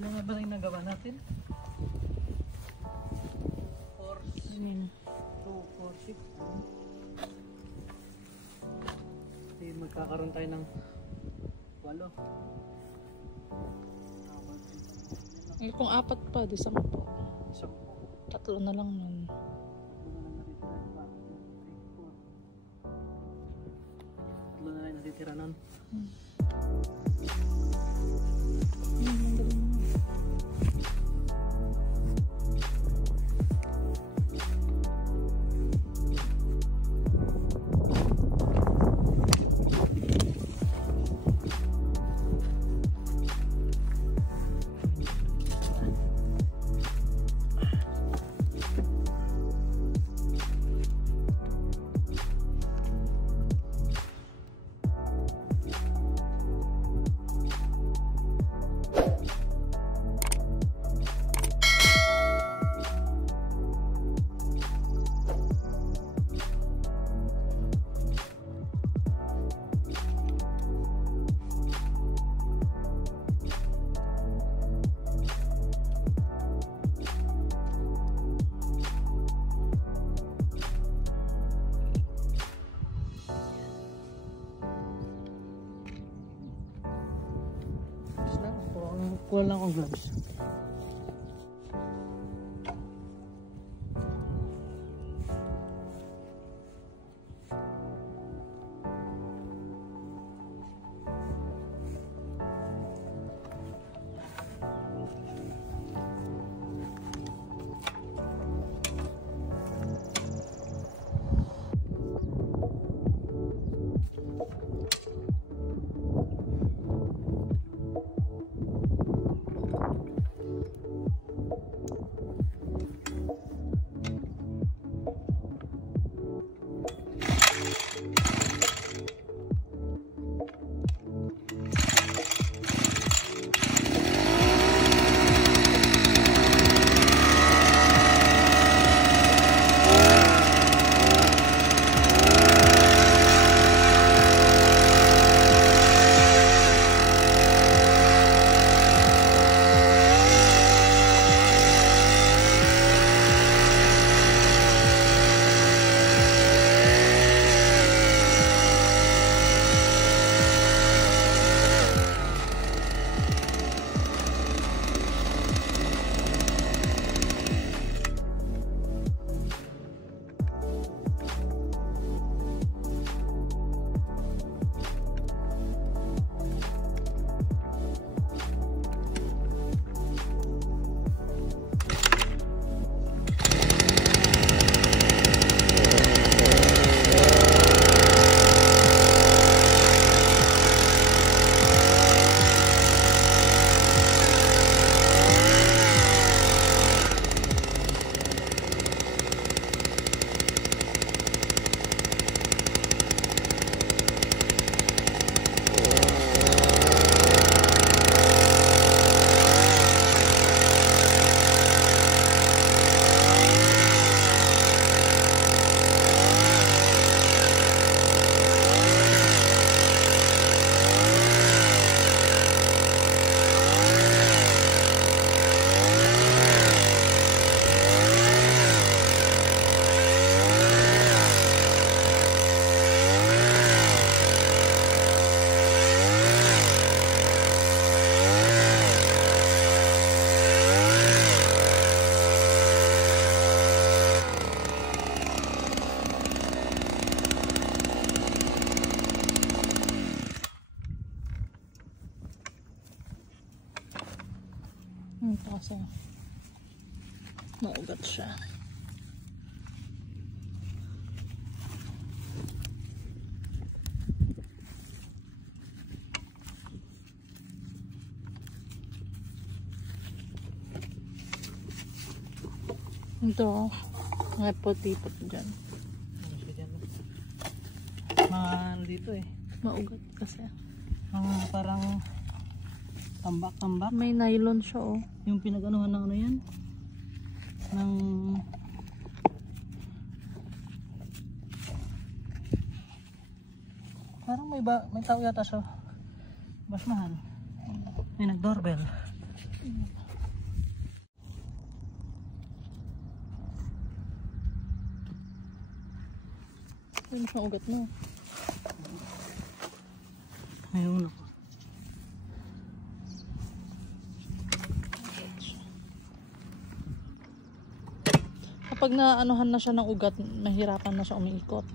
Ilan na ba rin nagawa natin? 4, 2, 4, 6. Kasi magkakaroon tayo ng 8. Eh, kung 4 pa, di 10. 3 na lang nun. Tatlo na lang natitira nun. Kuha lang akong gloves. Ito kasi maugat siya. Ito, may puti-put dyan. Mga dito eh. Maugat kasi. Mga parang tambak-tambak. May nylon siya oh. Yung pinag-anuhan ng ano yan? Ng... Parang may tao yata sa basmahan. May nag-doorbell. Yun siyang ugat mo. Ayun ako. Kapag naanuhan na siya ng ugat, mahirapan na siya umiikot.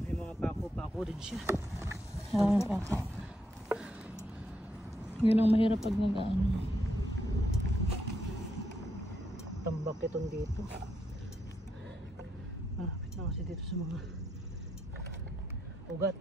May mga pako-pako din siya. Ayan pa ako. Yun ang mahirap pag nag-ano. Tambak itong dito. Malapit na kasi dito sa mga ugat.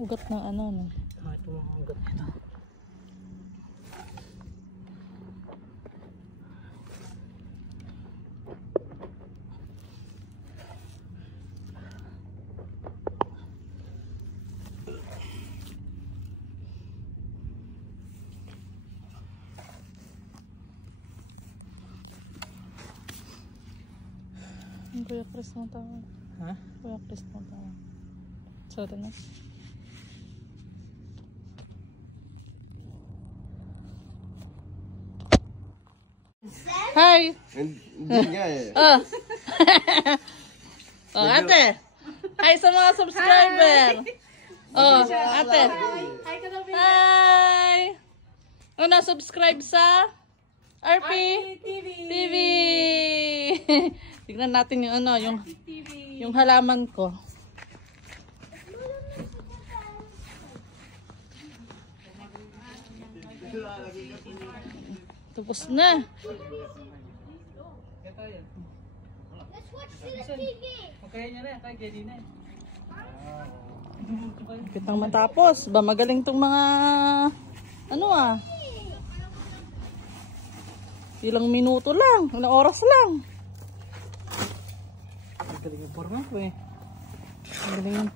Ugat ng ano, no? Ito mga ugat nito. Ang Kuya Chris ng tawag. Ha? Kuya Chris ng tawag. Sorry na. Hi! Hindi nga eh. Oh. Oh, ate. Hi sa mga subscriber. Oh, ate. Hi. Oh, na-subscribe sa RP TV. Tignan natin yung ano, yung halaman ko. Tapos na. Okay niya na, kaya gani na. Kitang matapos. Ba magaling tong mga ano ah. Ilang minuto lang, ilang oras lang. Galing yung forma ko eh. Magaling yun.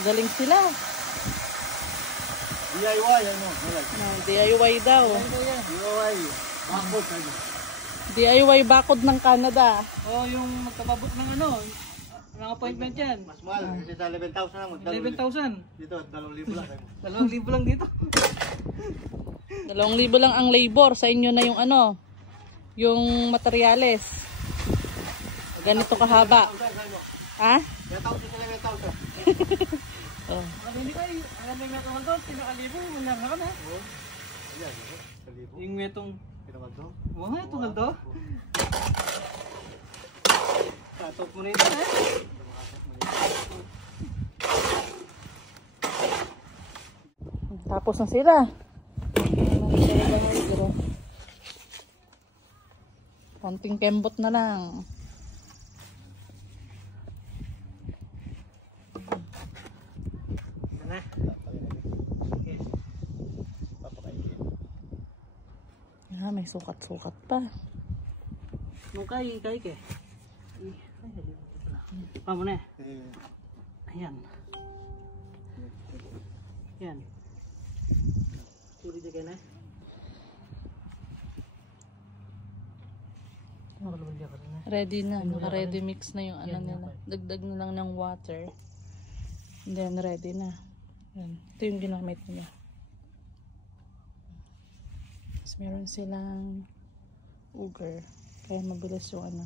Magaling sila. DIY ano? DIY daw. DIY. Bakod ano? DIY bakod ng Canada. Oh, yung magkababot ng ano, ng appointment yan. Mas mahal. Kasi sa 11,000 lang. 11,000. Dito, 2,000 lang. 2,000 lang dito. 2,000 lang ang labor. Sa inyo na yung ano, yung materyales. Ganito kahaba. Ha? 11,000. Oh. Hindi kayo, alam mo yung metong doon, pinakalibo, manarang na. Ayan, kalibo. Yung metong, Pinamag to? mga itong haldo. Tatop mo na ito ha. Tapos na sila. Konting kembot na lang. Na. Okay. may sukat-sukat pa. Nung kay ke. Paano na? Ayan. Yan. Suri di ka na. Ready na. Naka-ready mix na yung ano nila. Dagdag na lang ng water. And then ready na. Yan. Ito yung ginamit nila. Tapos meron silang uger. Kaya mabilis yung ano.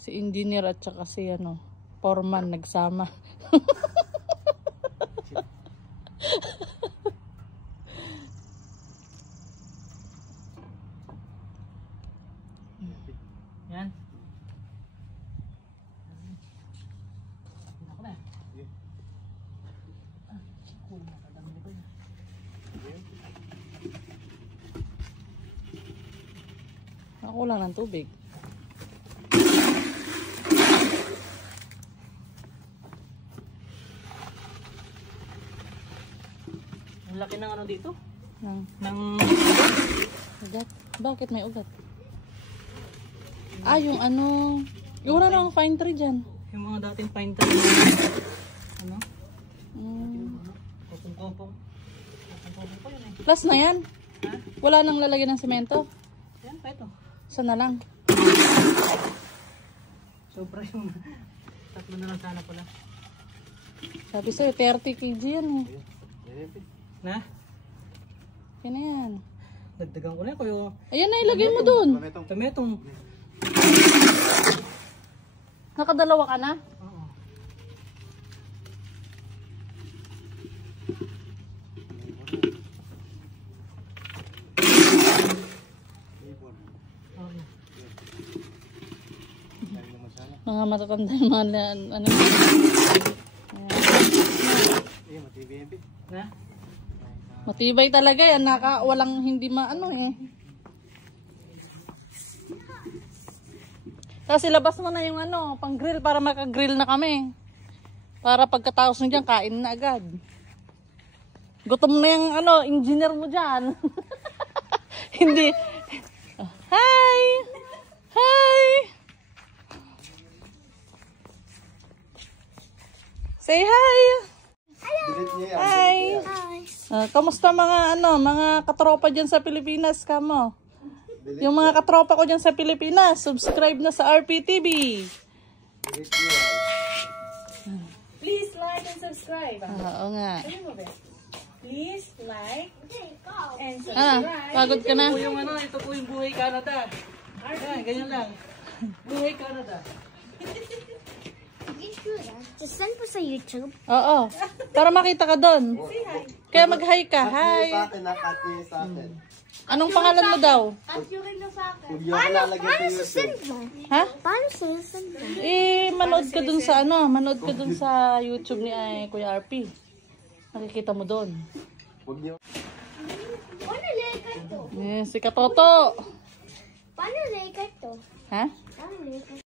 Si engineer at saka si ano, foreman nagsama. Yan. Ako na. Cool na kadami ko yan. Ako lang ng tubig. Ang laki ng ano dito? Ng ugat. Bakit may ugat? Ah, yung ano. Yung wala nang fine tree dyan. Yung mga dating pine tree. Ano? Kopong-kopong. Kopong-kopong pa yun eh. Plus na yan. Ha? Wala nang lalagyan ng semento. Yan pa ito. Isa na lang. Sobra yung tatlo na lang sana pala. Sabi sa'yo, 30 kg yan eh. Na? Yan na yan. Dagdagan ko na kuyo. Ayan na, ilagay mo dun. Tometong. Nakadalawa ka na? Oo. Mga matatanda yung mga ano. Na? Matibay talaga yan. Walang hindi maano eh. Tapos ilabas mo na yung ano, pang grill para maka-grill na kami. Para pagkatapos mo dyan, kain na agad. Gutom na yung ano, engineer mo dyan. Hindi. Hi! Hi! Say hi! Hi! Kamusta mga ano, mga katropa dyan sa Pilipinas, kamo? Yung mga katropa ko dyan sa Pilipinas, subscribe na sa RPTV. Please like and subscribe. Oo nga. Please like and Ah, subscribe. pagod ka na? Ito po yung ano, ito po yung Buhay Canada. Yan, ganyan lang. Buhay Canada. Just send po sa YouTube. Oo. Para makita ka doon. Kaya mag-hi ka. Hi. Anong pangalan mo daw? Paano send mo? Ha? Paano send mo? Manood ka dun sa ano, manood ka dun sa YouTube ni Kuya RP. Makikita mo doon. Paano lekat to? Si Katoto. Paano lekat to? Ha? Paano lekat?